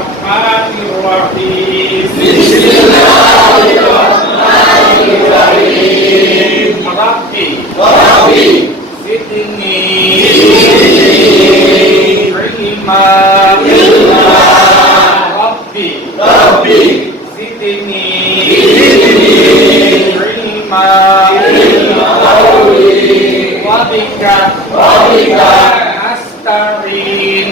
রহমানির রহিম রব্বি জিদনি ইলমা রব্বি জিদনি ইলমা ওয়াবিকা نستعين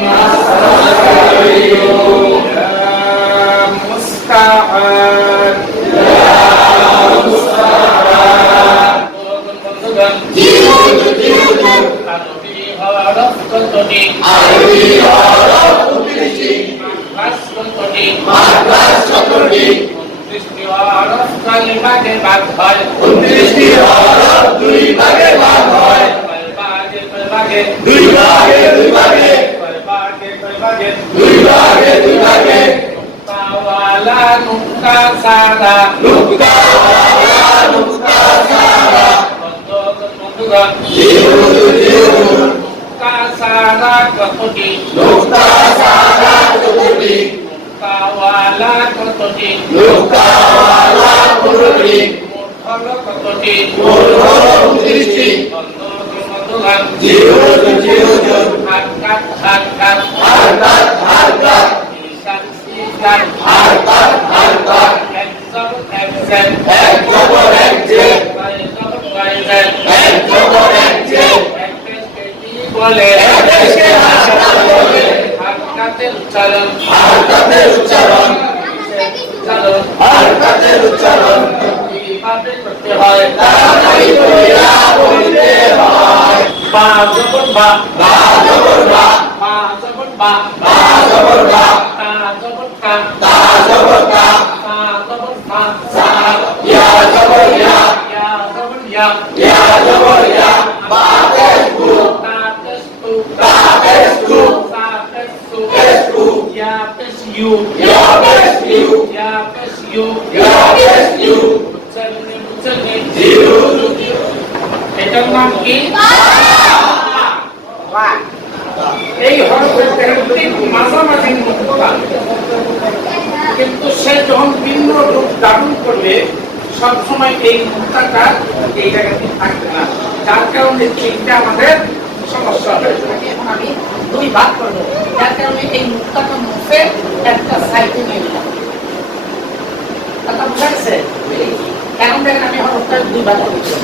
এটার নাম কি? এই হরফের ঠিক মাঝামাঝি মুক্তা, কিন্তু সে যখন ভিন্ন রূপ ধারণ করবে সবসময় এই মুক্তাটা এই জায়গাতে থাকবে না, যার কারণে চিন্তা আমাদের সমস্যা হয়ে যায়। আমি দুই ভাগ করবো, যার কারণে এই মুক্তাটা মুখে একটা সাইডে নিয়ে নিলাম। এখন দেখেন আমি হরফটা দুই ভাগ করছি।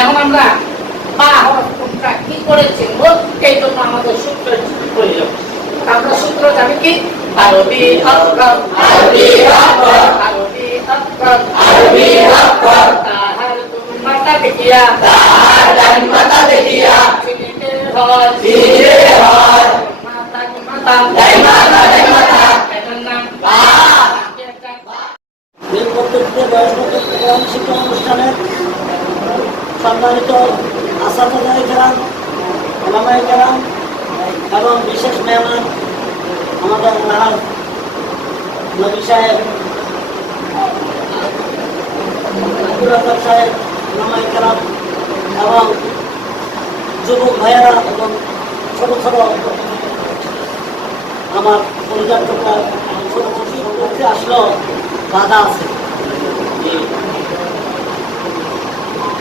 এখন আমরা বা হরফটা কি করে চিনব, এই জন্য আমাদের সূত্র বলল। আমরা সূত্র জানি কি? আরবি আকবার, আরবি আকবার, আরবি আকবার, আরবি আকবার, তাহার মাথা দেখিয়া, তাহার মাথা দেখিয়া, চিনিতে হয়, চিনিতে হয়, মাথা কি মাথা, এই মাথা, এই মাথা, এটার নাম বা। শিক্ষা অনুষ্ঠানের সম্মানিত আসাদুল্লাহ কেরাম, ওলামায়ে কেরাম এবং বিশেষ মেহমান আমাদের মহারাজ নবী সাহেব, আব্দুল রাজ্জাক সাহেব, ওলামায়ে কেরাম এবং যুবক ভাইয়েরা এবং ছোট ছোট আমার পরিবার টুকরা ছোট ছোট আসলেও বাধা আছে।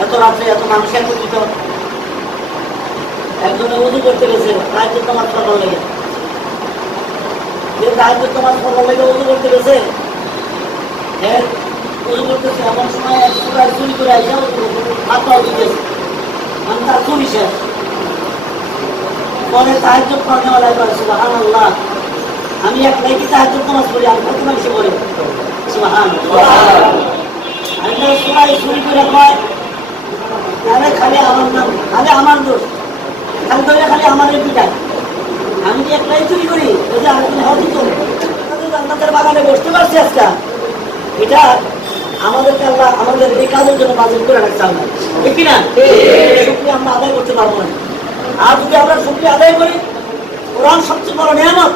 এত রাত্রে এত মানুষ একত্রিত, একজনে উজু করতে গেছে তাহাজ্জুদ নামাজ পড়বার লেগে, যে তাহাজ্জুদ নামাজ পড়বার লেগে উজু করতে গেছে, উজু করতেছে এমন সময় এক সুরায় চুরি করে আইসা হাত পাও দিতেছে, মানে তার চুরি শেষ। পরে তাহাজ্জুদ পড়নেওয়ালা কয় সুবহানাল্লাহ, আমি এক নাকি তাহাজ্জুদ নামাজ পড়ি, আর কত মানুষ পড়ে সুবহানাল্লাহ। আমি সুরায় চুরি করে কয় আরে খালি আমার নাম, খালি আমার দোষ, খালি ধরে খালি আমাদের পিটায়, আমি কি একলাই চুরি করি? আমাদের বাগানে বসতে পারছি আজকে, এটা আমাদেরকে আল্লাহ আমাদের এই কাজের জন্য বাজেট করে রাখছে। আমরা ঠিক কিনা? শুকরিয়া আমরা আদায় করতে পারবো না। আর যদি আমরা শুকরিয়া আদায় করি, কোরআন সবচেয়ে বড় নিয়ামত,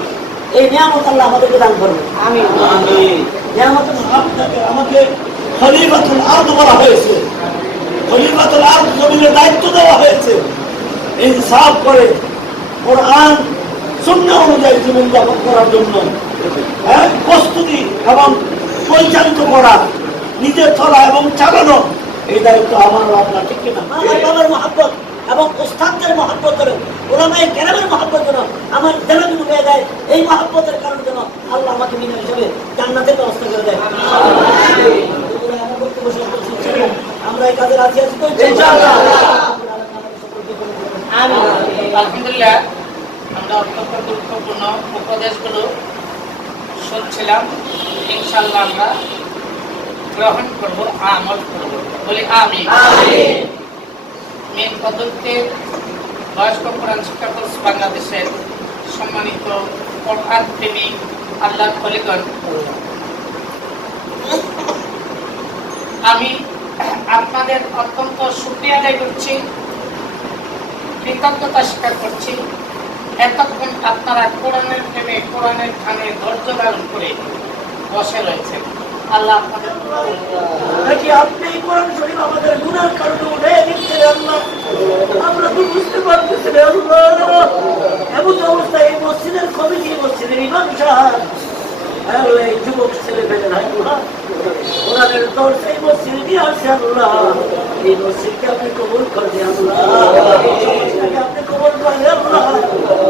এই নিয়ামত আল্লাহ আমাদেরকে দান করবে। আমিন। নিয়ামতের সব থেকে আমাকে খলিফাতুল আরদ বলা হয়েছে, খলিফাতুল আরদ জমিনের দায়িত্ব দেওয়া হয়েছে ইনসাফ করে কোরআন সুন্নাহ অনুযায়ী জীবন যাপন করার জন্য। প্রস্তুতি এবং পরিচালিত করা, নিজের চলা এবং চালানো, এই দায়িত্ব আমারও আপনার, ঠিক কিনা? আমার বাবার মহাব্বত এবং ওস্তাদদের মহাব্বত করে, ওলামায়ে কেরামের মহাব্বত যেন আমার দেহে ঢুকে যায়, এই মহাব্বতের কারণে যেন আল্লাহ আমাকে বিনা হিসাবে জান্নাতের ব্যবস্থা করে দেয়। আমরা এই কাজে রাজি আছি তো ইনশাআল্লাহ। আলহামদুলিল্লাহ, আমরা অত্যন্ত গুরুত্বপূর্ণ উপদেশগুলো শুনছিলাম। ইনশাআল্লাহ আমরা গ্রহণ করব, আমল করব। বলি আমিন। মেন পদ্ধতিতে বয়স্ক কোরআন শিক্ষা কোর্স বাংলাদেশের সম্মানিত কোরআন প্রেমী আল্লাহর খলিগণ, আমি আপনাদের অত্যন্ত শুকরিয়া আদায় করছি, কৃতজ্ঞতা স্বীকার করছি। এতক্ষণ আপনারা কোরআনের প্রেমে, কোরআনের খানে ধৈর্য ধারণ করে বসে রয়েছেন। আল্লাহ আপনাদের নাকি আপনি কোরআন শরীফ আমাদের গুনার কারণে উঠে দিচ্ছে আল্লাহ, আমরা তো বুঝতে পারতেছি না আল্লাহ। এমন অবস্থায় এই মসজিদের কমিটি, মসজিদের ইমাম সাহেব, এই যুবক ছেলে পেলে নাই কোরআনের দল সেই মসজিদে নিয়ে আসছে আল্লাহ। এই মসজিদকে আপনি কবুল করেন আল্লাহ, এই সমাজটাকে আপনি কবুল করেন আল্লাহ।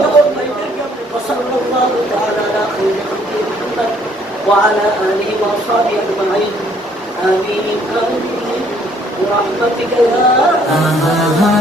যুবক ভাইদেরকে আপনি সাল্লাল্লাহু তাআলা আলাইহি ওয়াসাল্লাম وعلى آله وصحبه أجمعين آمين آمين برحمتك يا